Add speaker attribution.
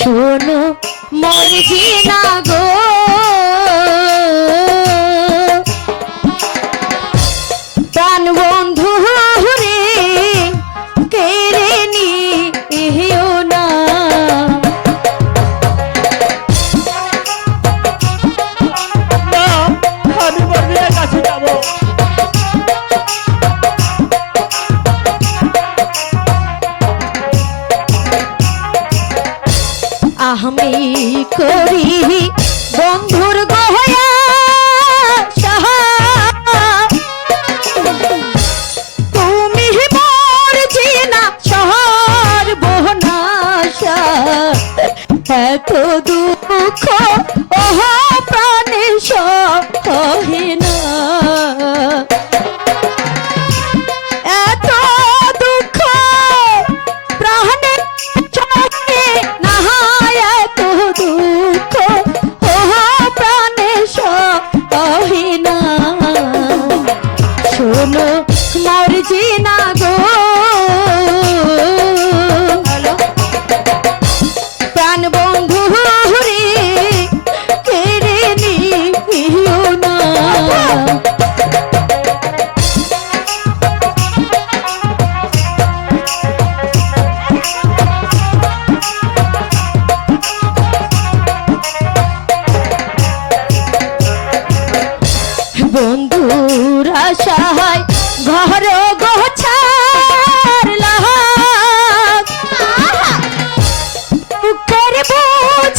Speaker 1: শোনো মরছি না গো। প্রাণ বন্ধু রে কেড়ে নিও না।
Speaker 2: কাছে যাব।
Speaker 1: আমি করি। বন্ধুর গহয়া তুমি মোর চেনা শহর বহনাশা এত দুঃখ ওহ প্রাণেশ্বর দুরাশায় ঘর গোছার মুখের বুঝ